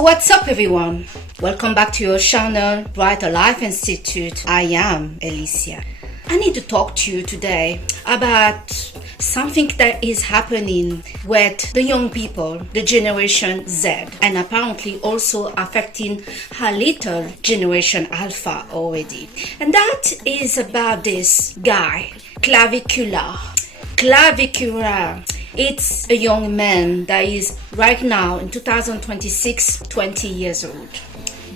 So what's up everyone? Welcome back to your channel, Brighter Life Institute. I am Alicia. I need to talk to you today about something that is happening with the young people, the Generation Z, and apparently also affecting a little Generation Alpha already. And that is about this guy, Cuticular. Cuticular. It's a young man that is right now in 2026, 20 years old.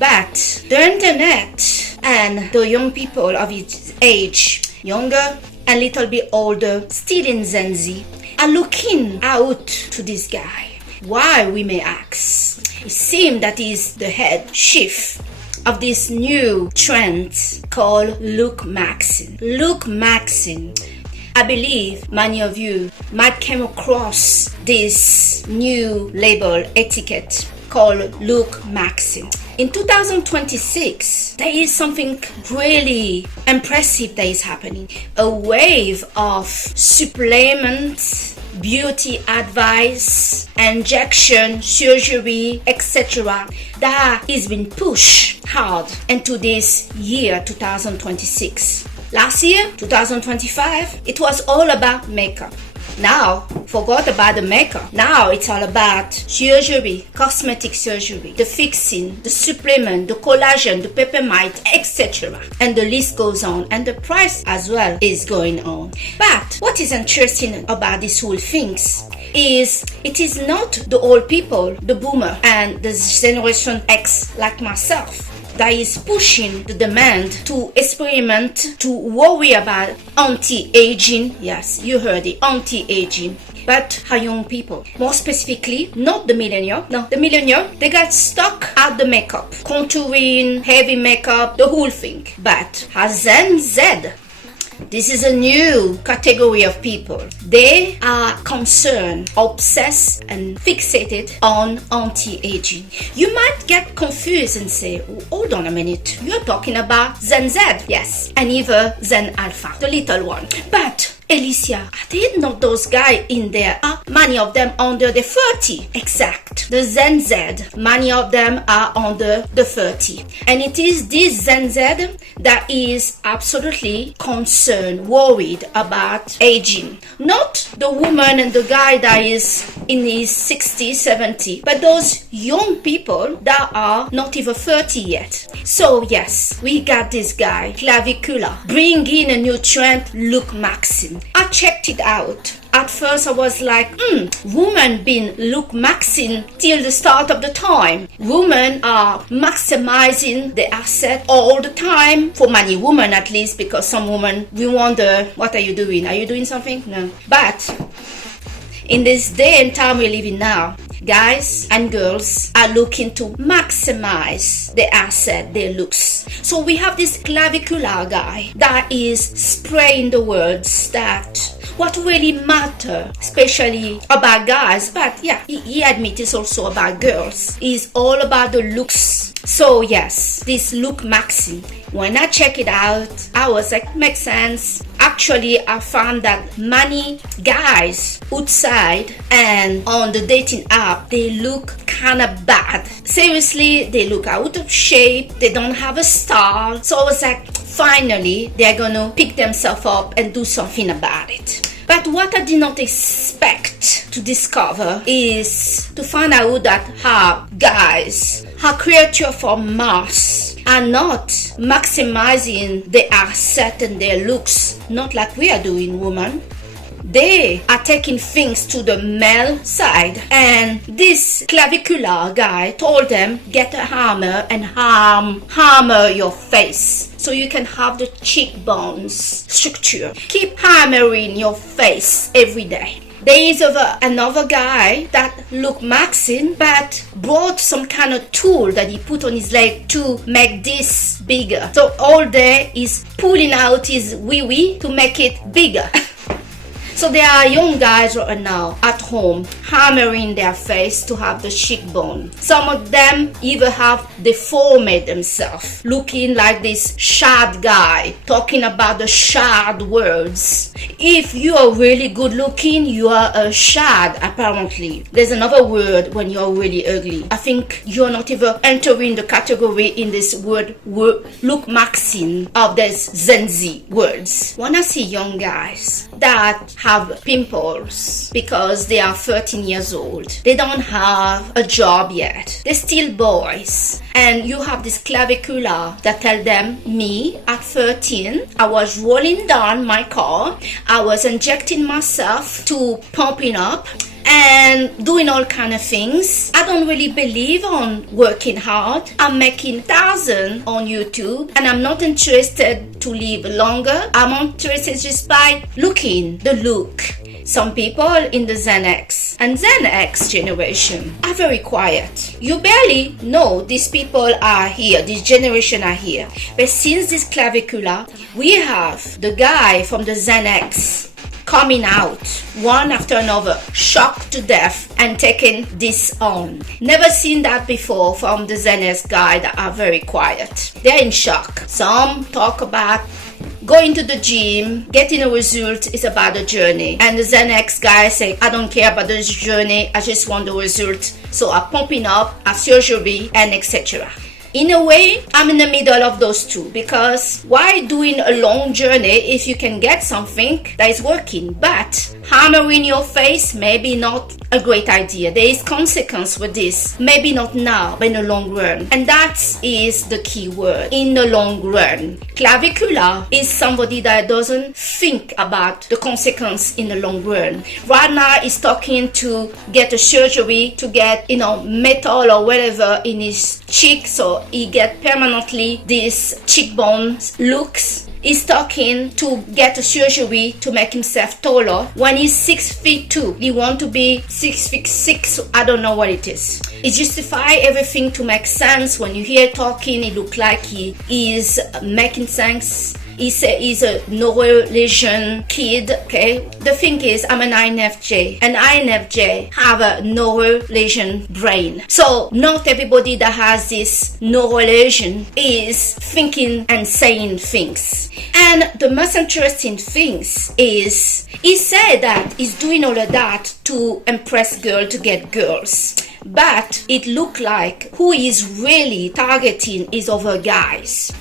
But the internet and the young people of his age, younger and a little bit older, still in Gen Z, are looking out to this guy. Why, we may ask? It seems that he's the head chef of this new trend called Looksmaxxing. Looksmaxxing. I believe many of you might come across this new label etiquette called Looksmaxxing. In 2026, there is something really impressive that is happening. A wave of supplements, beauty advice, injection, surgery, etc. that is being pushed hard into this year 2026. Last year, 2025, it was all about makeup. Now, forgot about the makeup. Now it's all about surgery, cosmetic surgery, the fixing, the supplement, the collagen, the peppermint, etc. And the list goes on. And the price as well is going on. But what is interesting about this whole thing is it is not the old people, the boomer and the Generation X like myself, that is pushing the demand to experiment, to worry about anti-aging. Yes, you heard it, anti-aging. But our young people, more specifically, not the millennial. No, the millennial, they got stuck at the makeup, contouring, heavy makeup, the whole thing. But as Gen Z, this is a new category of people. They are concerned, obsessed, and fixated on anti-aging. You might get confused and say, hold on a minute, you're talking about Gen Z. Yes, and even Gen Alpha, the little one. But Alicia, are they not those guys in there? Many of them under the 30. Exact. The Gen Z, many of them are under the 30. And it is this Gen Z that is absolutely concerned, worried about aging. Not the woman and the guy that is in his 60, 70, but those young people that are not even 30 yet. So yes, we got this guy, Cuticular, bringing a new trend, Looksmaxxing. I checked it out. At first I was like, women been Looksmaxxing till the start of the time. Women are maximizing the asset all the time. For many women at least, because some women, we wonder, what are you doing? Are you doing something? No. But in this day and time we live in now, guys and girls are looking to maximize the asset, their looks. So we have this Cuticular guy that is spraying the words that what really matter, especially about guys, but yeah, he admits it's also about girls, is all about the looks. So yes, this Looksmaxxing, when I check it out, I was like, makes sense. Actually, I found that many guys outside and on the dating app, they look kind of bad. Seriously, they look out of shape, they don't have a style. So I was like, finally, they're gonna pick themselves up and do something about it. But what I did not expect to discover is to find out that how guys, how creature from Mars, are not maximizing their asset and their looks, not like we are doing, women. They are taking things to the male side, and this Cuticular guy told them, get a hammer and hammer your face so you can have the cheekbones structure. Keep hammering your face every day. There is another guy that Looksmaxxing but brought some kind of tool that he put on his leg to make this bigger. So all day is pulling out his wee-wee to make it bigger. So there are young guys right now at home hammering their face to have the cheekbone. Some of them even have deformed themselves, looking like this shad guy, talking about the shad words. If you are really good looking, you are a shad, apparently. There's another word when you're really ugly. I think you're not even entering the category in this word Looksmaxxing of these Gen Z words. When I see young guys that have pimples because they are 13 years old, they don't have a job yet, they're still boys, and you have this clavicular that tell them, me at 13, I was rolling down my car, I was injecting myself to pumping up and doing all kind of things. I don't really believe on working hard. I'm making thousands on YouTube and I'm not interested to live longer. I'm interested just by looking, the look. Some people in the Gen X and Gen X generation are very quiet. You barely know these people are here, this generation are here. But since this clavicular, we have the guy from the Gen X coming out one after another, shocked to death and taking this on. Never seen that before from the Gen X guys that are very quiet. They're in shock. Some talk about going to the gym, getting a result is about the journey. And the Gen X guys say, I don't care about the journey, I just want the result. So I'm pumping up, have surgery, and etc. In a way, I'm in the middle of those two, because why doing a long journey if you can get something that is working? But hammering your face, maybe not a great idea. There is consequence with this. Maybe not now, but in the long run. And that is the key word, in the long run. Clavicular is somebody that doesn't think about the consequence in the long run. Right now, he's talking to get a surgery to get, metal or whatever in his cheek, so he get permanently this cheekbone looks. He's talking to get a surgery to make himself taller. When he's 6'2", he want to be 6'6". I don't know what it is. He justify everything to make sense. When you hear talking, it look like he is making sense. He's a neurologian kid, okay? The thing is, I'm an INFJ, and INFJ have a neurologian brain. So not everybody that has this neurologian is thinking and saying things. And the most interesting things is, he said that he's doing all of that to impress girls, to get girls. But it look like who he's really targeting is other guys.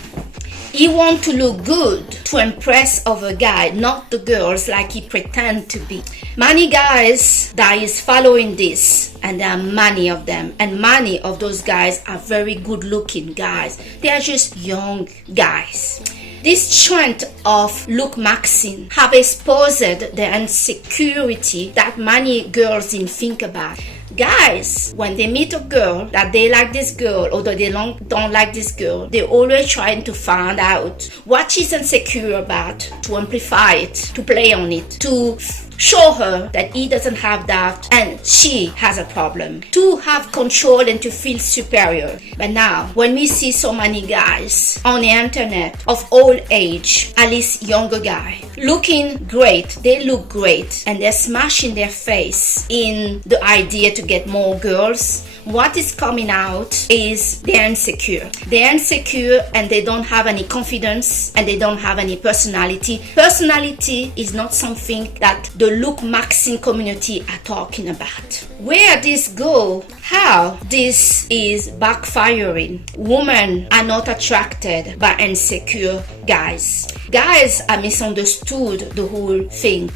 He want to look good to impress other guys, not the girls like he pretend to be. Many guys that is following this, and there are many of them, and many of those guys are very good looking guys. They are just young guys. This trend of Looksmaxxing have exposed the insecurity that many girls didn't think about. Guys, when they meet a girl that they like this girl, although they don't like this girl, they're always trying to find out what she's insecure about, to amplify it, to play on it, to show her that he doesn't have that and she has a problem, to have control and to feel superior. But now, when we see so many guys on the internet of all age, at least younger guy, looking great, they look great, and they're smashing their face in the idea to get more girls, what is coming out is they're insecure. They're insecure and they don't have any confidence and they don't have any personality. Personality is not something that the Looksmaxxing community are talking about. Where this go, how this is backfiring. Women are not attracted by insecure guys. Guys are misunderstood the whole thing.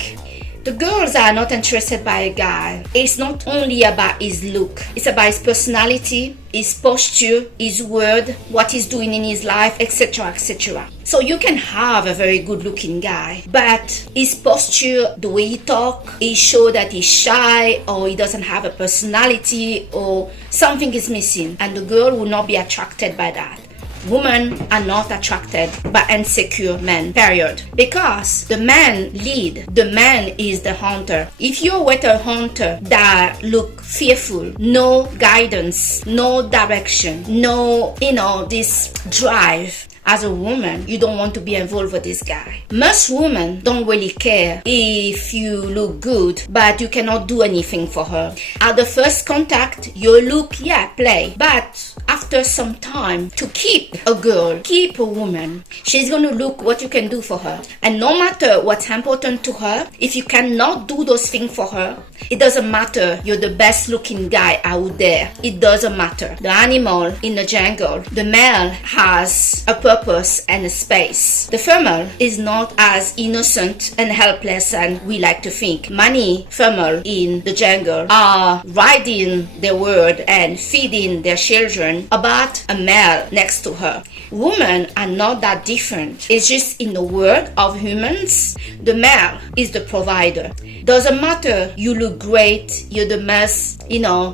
The girls are not interested by a guy. It's not only about his look. It's about his personality, his posture, his word, what he's doing in his life, etc., etc. So you can have a very good looking guy, but his posture, the way he talks, he shows that he's shy or he doesn't have a personality or something is missing, and the girl will not be attracted by that. Women are not attracted by insecure men, period. Because the man lead, the man is the hunter. If you're with a hunter that look fearful, no guidance, no direction, no, this drive, as a woman, you don't want to be involved with this guy. Most women don't really care if you look good, but you cannot do anything for her. At the first contact, your look, yeah, play. But after some time, to keep a girl, keep a woman, she's going to look what you can do for her. And no matter what's important to her, if you cannot do those things for her, it doesn't matter you're the best looking guy out there. It doesn't matter. The animal in the jungle, the male has a purpose and a space. The female is not as innocent and helpless as we like to think. Many female in the jungle are riding their world and feeding their children about a male next to her. Women are not that different. It's just in the world of humans, the male is the provider. Doesn't matter you look great, you're the most,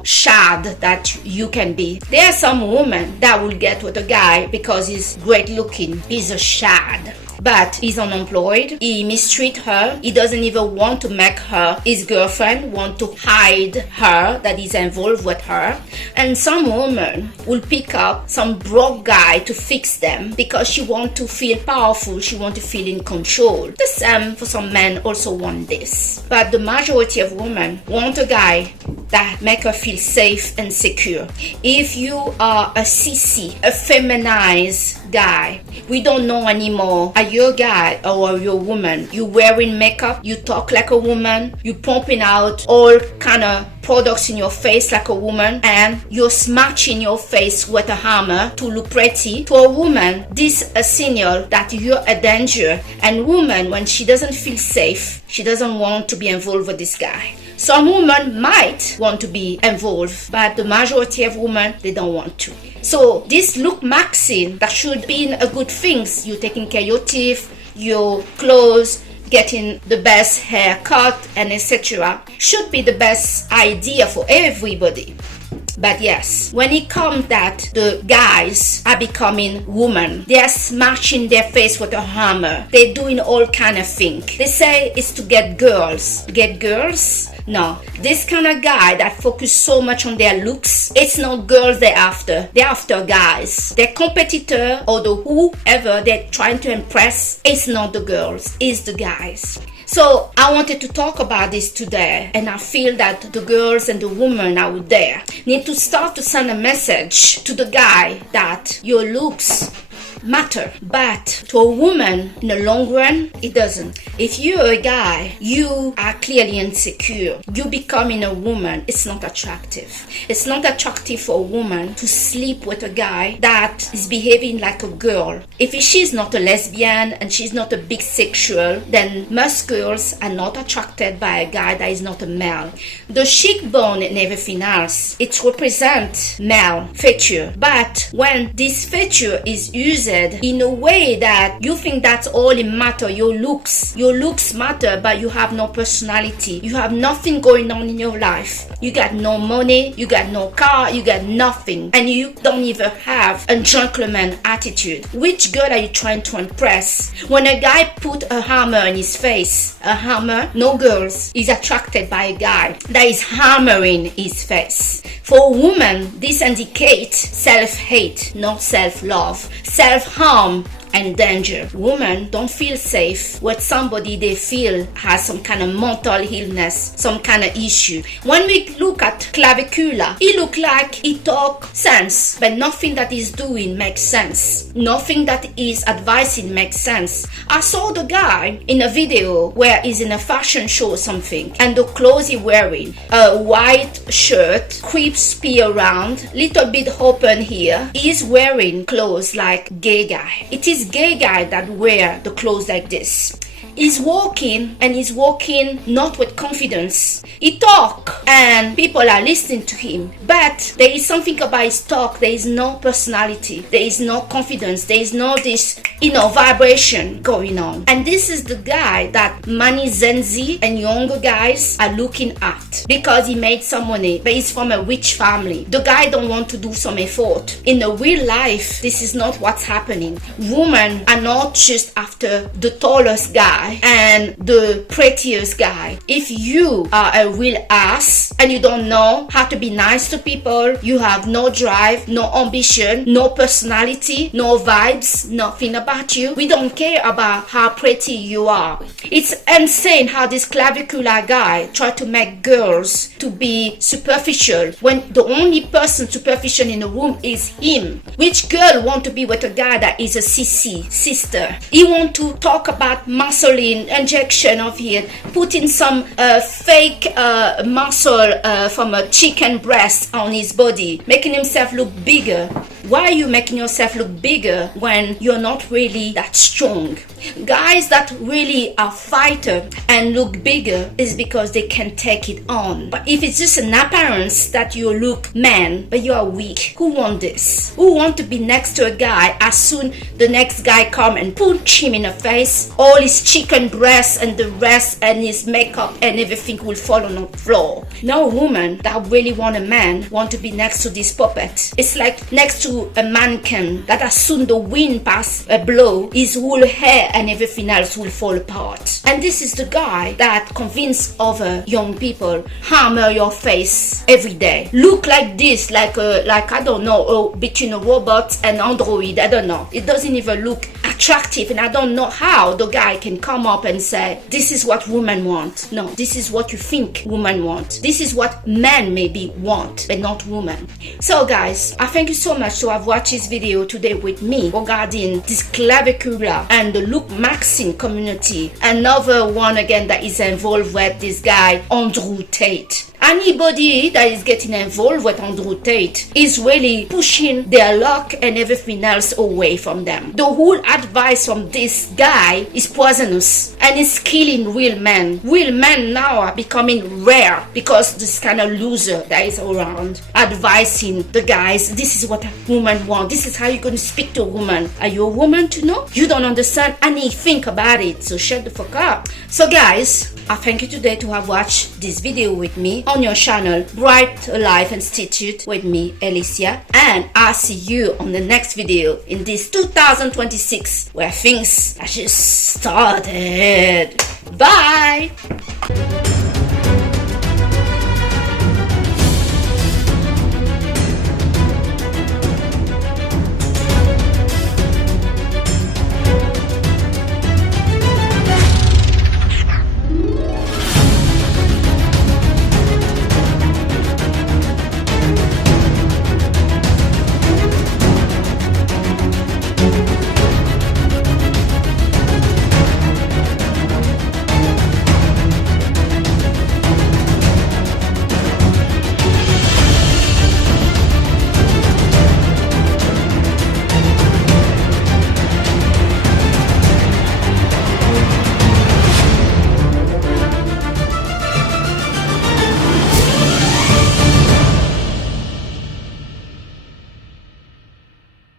shad that you can be. There are some women that will get with a guy because he's great looking. He's a shad. But he's unemployed, he mistreats her, he doesn't even want to make her his girlfriend, want to hide her that he's involved with her. And some women will pick up some broke guy to fix them because she wants to feel powerful, she wants to feel in control. The same for some men also want this. But the majority of women want a guy that make her feel safe and secure. If you are a sissy, a feminized guy, we don't know anymore. Are you a guy or are you a woman? You wearing makeup, you talk like a woman, you pumping out all kind of products in your face like a woman, and you're smashing your face with a hammer to look pretty. To a woman, this is a signal that you're a danger. And woman, when she doesn't feel safe, she doesn't want to be involved with this guy. Some women might want to be involved, but the majority of women, they don't want to. So this Looksmaxxing, that should be a good thing. You're taking care of your teeth, your clothes, getting the best haircut, and etc. should be the best idea for everybody. But yes, when it comes that the guys are becoming women, they are smashing their face with a hammer. They're doing all kind of things. They say it's to get girls. Get girls? No. This kind of guy that focus so much on their looks, it's not girls they're after. They're after guys. Their competitor or the whoever they're trying to impress, it's not the girls, it's the guys. So I wanted to talk about this today, and I feel that the girls and the women out there need to start to send a message to the guy that your looks matter, but to a woman in the long run it doesn't. If you're a guy, you are clearly insecure, you becoming a woman, it's not attractive. It's not attractive for a woman to sleep with a guy that is behaving like a girl. If she's not a lesbian and she's not a bisexual, then most girls are not attracted by a guy that is not a male. The cheekbone and everything else, it represents male feature, but when this feature is used in a way that you think that's all it matter, your looks matter, but you have no personality, you have nothing going on in your life, you got no money, you got no car, you got nothing, and you don't even have a gentleman attitude. Which girl are you trying to impress? When a guy put a hammer in his face, a hammer, no girls is attracted by a guy that is hammering his face. For a woman, this indicates self-hate, not self-love, self-harm and danger. Women don't feel safe with somebody they feel has some kind of mental illness, some kind of issue. When we look at Cuticular, he look like he talk sense, but nothing that he's doing makes sense. Nothing that he's advising makes sense. I saw the guy in a video where he's in a fashion show or something, and the clothes he's wearing, a white shirt, crispy around, little bit open here. He's wearing clothes like gay guy. It is gay guy that wear the clothes like this. He's walking, and he's walking not with confidence. He talk and people are listening to him, but there is something about his talk. There is no personality, there is no confidence, there is no this vibration going on. And this is the guy that many Gen Z and younger guys are looking at because he made some money, but he's from a rich family. The guy don't want to do some effort. In the real life, this is not what's happening. Women are not just after the tallest guy guy and the prettiest guy. If you are a real ass and you don't know how to be nice to people, you have no drive, no ambition, no personality, no vibes, nothing about you. We don't care about how pretty you are. It's insane how this clavicular guy try to make girls to be superficial when the only person superficial in the room is him. Which girl want to be with a guy that is a sissy sister? He want to talk about muscle injection of here, putting some fake muscle from a chicken breast on his body, making himself look bigger. Why are you making yourself look bigger when you're not really that strong? Guys that really are fighter and look bigger is because they can take it on. But if it's just an appearance that you look man but you are weak, who want this? Who want to be next to a guy as soon the next guy come and punch him in the face, all his chicken breasts and the rest and his makeup and everything will fall on the floor? No woman that really want a man want to be next to this puppet. It's like next to a mannequin that as soon the wind pass a blow, his whole hair and everything else will fall apart. And this is the guy that convince other young people, hammer your face every day, look like this, like I don't know, between a robot and android. I don't know, it doesn't even look attractive, and I don't know how the guy can come up and say this is what women want. No, this is what you think women want. This is what men maybe want, but not women. So guys, I thank you so much to have watched this video today with me regarding this clavicular and the Looksmaxxing community. Another one again that is involved with this guy Andrew Tate. Anybody that is getting involved with Andrew Tate is really pushing their luck and everything else away from them. The whole advice from this guy is poisonous and is killing real men. Real men now are becoming rare because this kind of loser that is around advising the guys, this is what a woman wants, this is how you're going to speak to a woman. Are you a woman to know? You don't understand anything about it, so shut the fuck up. So guys, I thank you today to have watched this video with me on your channel Bright Life Institute with me, Alicia, and I'll see you on the next video in this 2026 where things are just started. Bye.